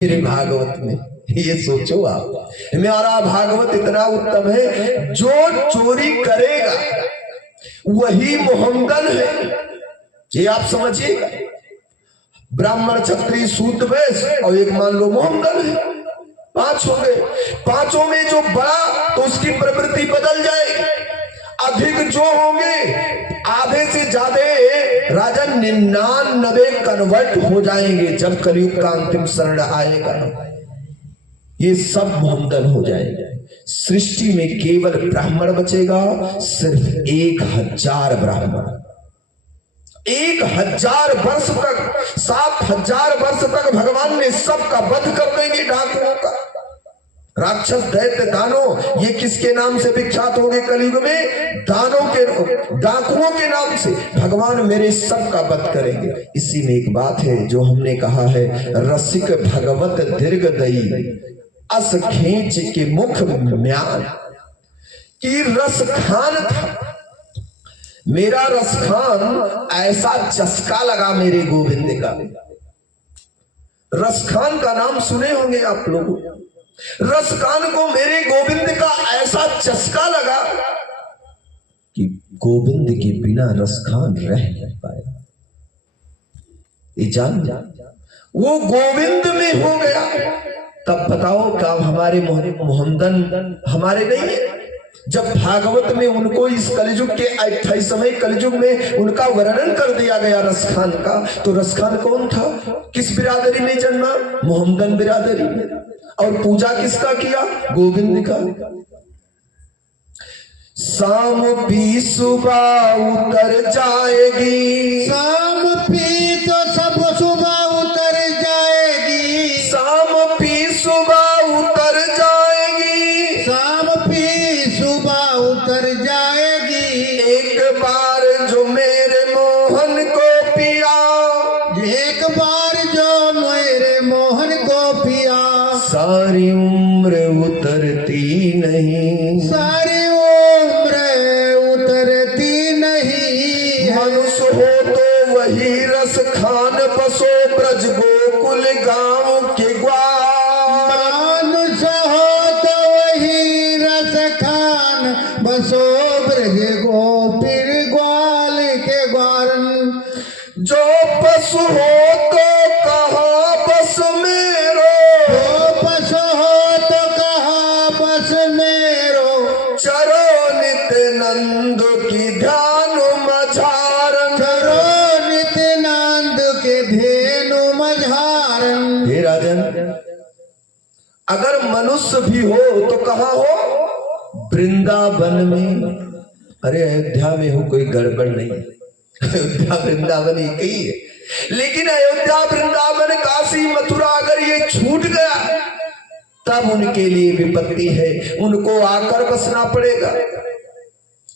मेरे भागवत में ये सोचो आप, मेरा भागवत इतना उत्तम है, जो चोरी करेगा वही मोहम्मदन है। ये आप समझिएगा, ब्राह्मण क्षत्रिय शूद्र वैश्य और एक मान लो मोहम्मदन है, पांच हो गए। पांचों में जो बड़ा तो उसकी प्रवृत्ति बदल जाएगी, अधिक जो होंगे आधे से ज्यादा राजन 99 कन्वर्ट हो जाएंगे। जब कलयुग का अंतिम शरण आएगा ये सब मोहम्मदन हो जाएंगे। सृष्टि में केवल ब्राह्मण बचेगा, सिर्फ 1000 ब्राह्मण। 1000 वर्ष तक, 7000 वर्ष तक भगवान ने सबका वध कर देंगे डाकुओं का। राक्षस दैत्य दानव ये किसके नाम से विख्यात हो गए कलयुग में? दानों के, डाकुओं के नाम से। भगवान मेरे सबका वध करेंगे। इसी में एक बात है जो हमने कहा है, रसिक भगवत दीर्घदयी अस खींच के मुख म्यान, की रस खान था मेरा। रस खान ऐसा चस्का लगा मेरे गोविंद का। रस खान का नाम सुने होंगे आप लोगों। रसखान को मेरे गोविंद का ऐसा चस्का लगा कि गोविंद के बिना रसखान रह नहीं पाया। ये जान वो गोविंद में हो गया। तब बताओ क्या हमारे मोहम्मदन हमारे नहीं है? जब भागवत में उनको इस कलयुग के 28वें कलयुग में उनका वर्णन कर दिया गया रसखान का, तो रसखान कौन था? किस बिरादरी में जन्मा? मोहम्मदन बिरादरी में। और पूजा किसका किया? गोविंद का। शाम पी सुबह उतर जाएगी, शाम पी तो सब सुबह उतर जाएगी, शाम पी सुबह उतर जाएगी, शाम पी सुबह उतर जाएगी। एक बार जो मेरे मोहन को पिया, एक बार जो मेरे मोहन को पिया, सारी उम्र उतरती नहीं, सारी उम्र उतरती नहीं। मनुष्य हो तो वही रस खान बसो ब्रज गोकुल गांव के ग्वाल, मनुष्य हो तो वही रस खान बसो ब्रज गोपिर ग्वाल के ग्वाल। जो पशु हो तो कहा बस मेरो, चरो नित्यानंद की ध्यान मझारन, चरो नित्यानंद के धेनु मझारन। हे राजन, अगर मनुष्य भी हो तो कहाँ हो? वृंदावन में। अरे अयोध्या में हो कोई गड़बड़ नहीं, अयोध्या वृंदावन एक ही है। लेकिन अयोध्या वृंदावन काशी मथुरा अगर ये छूट गया तब उनके लिए विपत्ति है, उनको आकर बसना पड़ेगा।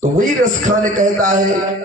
तो वही रसखान कहता है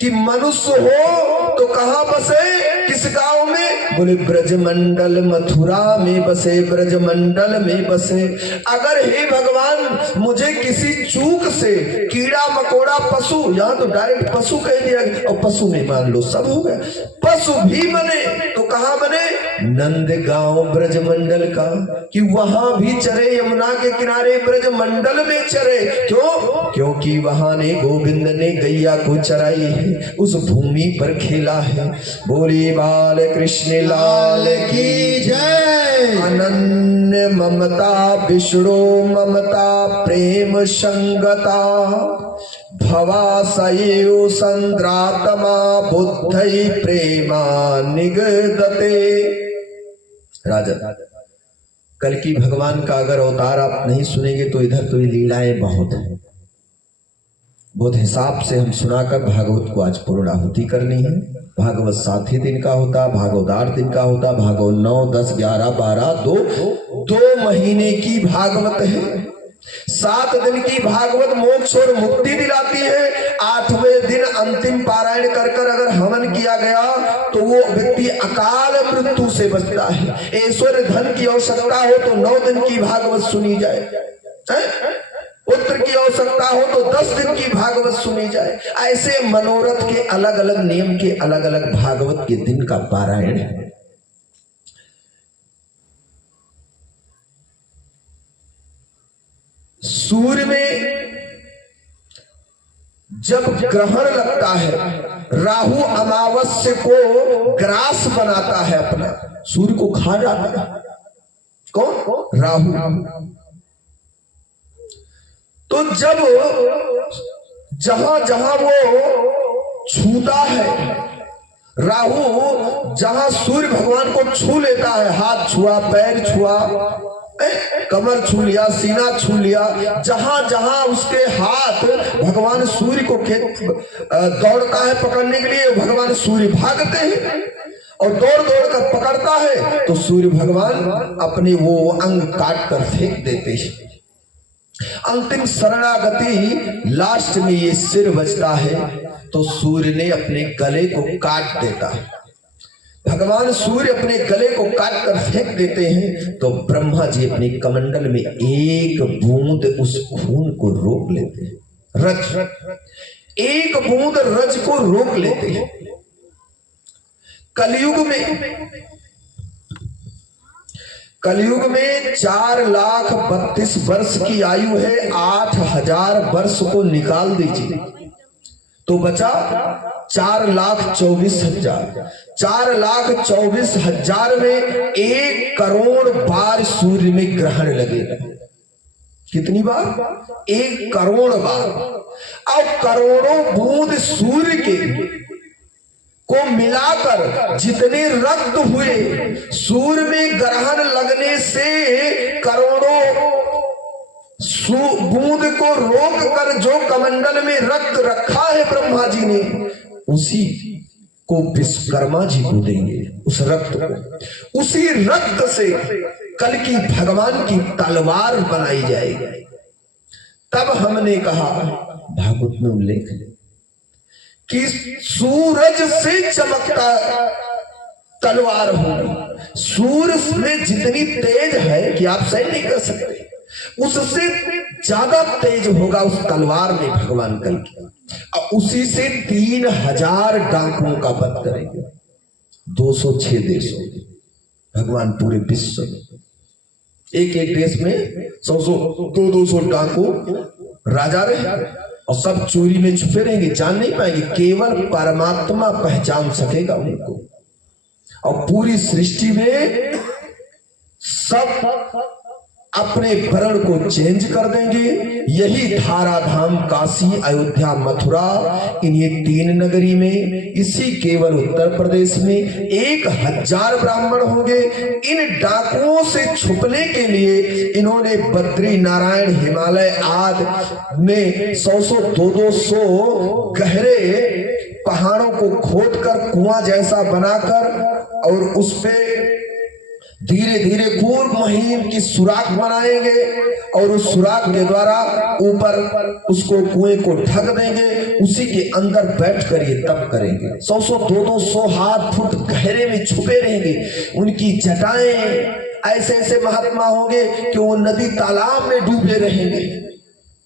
कि मनुष्य हो तो कहां बसे? किस गांव में? बोले ब्रजमंडल मथुरा में बसे, ब्रजमंडल में बसे। अगर हे भगवान मुझे किसी चूक से कीड़ा मकोड़ा पशु, यहां तो डायरेक्ट पशु कह दिया, और पशु में मान लो सब हो गया, पशु भी बने तो कहां बने? नंद गांव ब्रजमंडल का, कि वहां भी चरे, यमुना के किनारे ब्रजमंडल में चरे। क्यों? क्योंकि वहां ने गोविंद ने गैया को चराई है, उस भूमि पर खेला है। बोली बाल कृष्ण लाल की जय। अनन्य ममता विष्णु ममता प्रेम संगता, भवासयु संद्रात्मा बुद्धि प्रेमा निगदते। राजा, कल की भगवान का अगर अवतार आप नहीं सुनेंगे तो इधर तो ये लीलाएं बहुत है। बहुत हिसाब से हम सुनाकर भागवत को आज पूर्णाहुति करनी है। भागवत 7 ही दिन का होता, भागवत 8 दिन का होता, भागवत 9, 10, 11, 12, 2 महीने की भागवत है। 7 दिन की भागवत मोक्ष और मुक्ति दिलाती है। 8वें दिन अंतिम पारायण कर कर अगर हवन किया गया तो वो व्यक्ति अकाल मृत्यु से बचता है। ऐश्वर्य धन की आवश्यकता हो तो 9 दिन की भागवत सुनी जाए, पुत्र की आवश्यकता हो तो 10 दिन की भागवत सुनी जाए। ऐसे मनोरथ के अलग अलग नियम के अलग अलग भागवत के दिन का पारायण है। सूर्य में जब ग्रहण लगता है, राहु अमावस्या को ग्रास बनाता है, अपना सूर्य को खा जाता है। कौन? राहु। तो जब जहां जहां वो छूता है, राहु जहां सूर्य भगवान को छू लेता है, हाथ छुआ, पैर छुआ, कमर छू लिया, सीना छू लिया, जहां जहां उसके हाथ भगवान सूर्य को दौड़ता है पकड़ने के लिए, भगवान सूर्य भागते हैं और दौड़ दौड़ कर पकड़ता है तो सूर्य भगवान अपने वो अंग काट कर फेंक देते हैं। अंतिम शरणागति लास्ट में ये सिर बचता है तो सूर्य ने अपने गले को काट देता है। भगवान सूर्य अपने गले को काट कर फेंक देते हैं तो ब्रह्मा जी अपने कमंडल में एक बूंद उस खून को रोक लेते हैं, रज, एक बूंद रज को रोक लेते हैं। कलयुग में 4,32,000 वर्ष की आयु है, 8,000 वर्ष को निकाल दीजिए तो बचा 4,24,000। 4,24,000 में 1 करोड़ बार सूर्य में ग्रहण लगेगा। कितनी बार? 1 करोड़ बार। अब करोड़ों बूंद सूर्य के को मिलाकर जितने रक्त हुए, सूर्य में ग्रहण लगने से करोड़ों बूंद को रोक कर जो कमंडल में रक्त रखा है ब्रह्मा जी ने, उसी को विश्वकर्मा जी को देंगे। उस रक्त को, उसी रक्त से कल की भगवान की तलवार बनाई जाएगी। तब हमने कहा, भागवत में उल्लेख है कि सूरज से चमकता तलवार होगी। सूर्य में जितनी तेज है कि आप सही नहीं कर सकते, उससे ज्यादा तेज होगा उस तलवार में भगवान कल की। उसी से 3,000 डाकुओं का वध करेंगे। 206 देशों में भगवान पूरे विश्व में, एक एक देश में 100-100, 200-200 डाकू राजा रहे और सब चोरी में छुपे रहेंगे, जान नहीं पाएंगे। केवल परमात्मा पहचान सकेगा उनको। और पूरी सृष्टि में सब अपने वर्ण को चेंज कर देंगे। यही धाराधाम, काशी, अयोध्या, मथुरा, इन्हीं 3 नगरी में, इसी केवल उत्तर प्रदेश में 1,000 ब्राह्मण होंगे। इन डाकुओं से छुपने के लिए इन्होंने बद्री, नारायण, हिमालय आदि में 100-100, 200 गहरे पहाड़ों को खोदकर कुआं जैसा बनाकर और उस पे धीरे धीरे खूब महीन की सुराख बनाएंगे और उस सुराख के द्वारा ऊपर उसको कुएं को ढक देंगे। उसी के अंदर बैठ कर ये तप करेंगे। 100-100, 200 हाथ फुट गहरे में छुपे रहेंगे। उनकी जटाएं ऐसे ऐसे महात्मा होंगे कि वो नदी तालाब में डूबे रहेंगे।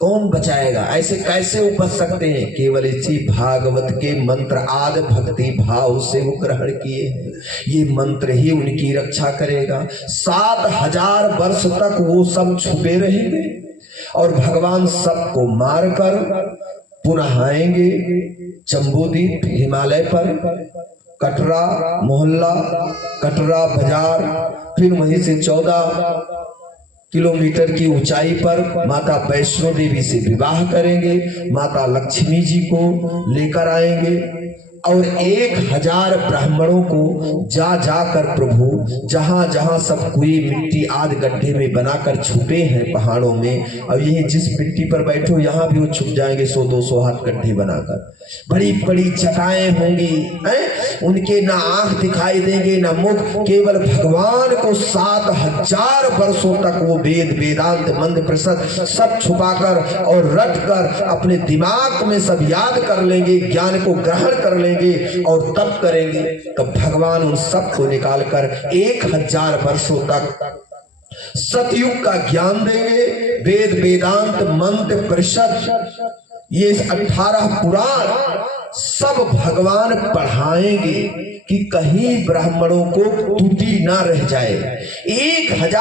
कौन बचाएगा? ऐसे कैसे उपज सकते हैं? केवल इसी भागवत के मंत्र आदि भक्ति भाव से वो ग्रहण किए हैं। ये मंत्र ही उनकी रक्षा करेगा। 7,000 वर्ष तक वो सब छुपे रहेंगे और भगवान सबको मारकर पुनः आएंगे जम्बूद्वीप हिमालय पर, कटरा मोहल्ला, कटरा बाजार, फिर वहीं से 14 किलोमीटर की ऊंचाई पर माता वैष्णो देवी से विवाह करेंगे। माता लक्ष्मी जी को लेकर आएंगे और 1,000 ब्राह्मणों को जा जाकर प्रभु जहां जहां सब कुएं, मिट्टी आदि गड्ढे में बनाकर छुपे हैं पहाड़ों में, और यही जिस मिट्टी पर बैठो यहाँ भी वो छुप जाएंगे 100-200 हाथ गड्ढे बनाकर। बड़ी बड़ी जटाएं होंगी, उनके ना आंख दिखाई देंगे ना मुख। केवल भगवान को 7,000 वर्षों तक वो वेद, वेदांत, मंत्र, प्रसाद सब छुपाकर और रट कर अपने दिमाग में सब याद कर लेंगे, ज्ञान को ग्रहण कर लेंगे और तब करेंगे। तो भगवान उन सबको निकालकर 1,000 वर्षों तक सतयुग का ज्ञान देंगे। वेद, वेदांत, मंत्र, परिषद, ये 18 पुराण सब भगवान पढ़ाएंगे कि कहीं ब्राह्मणों को त्रुटि ना रह जाए। 1,000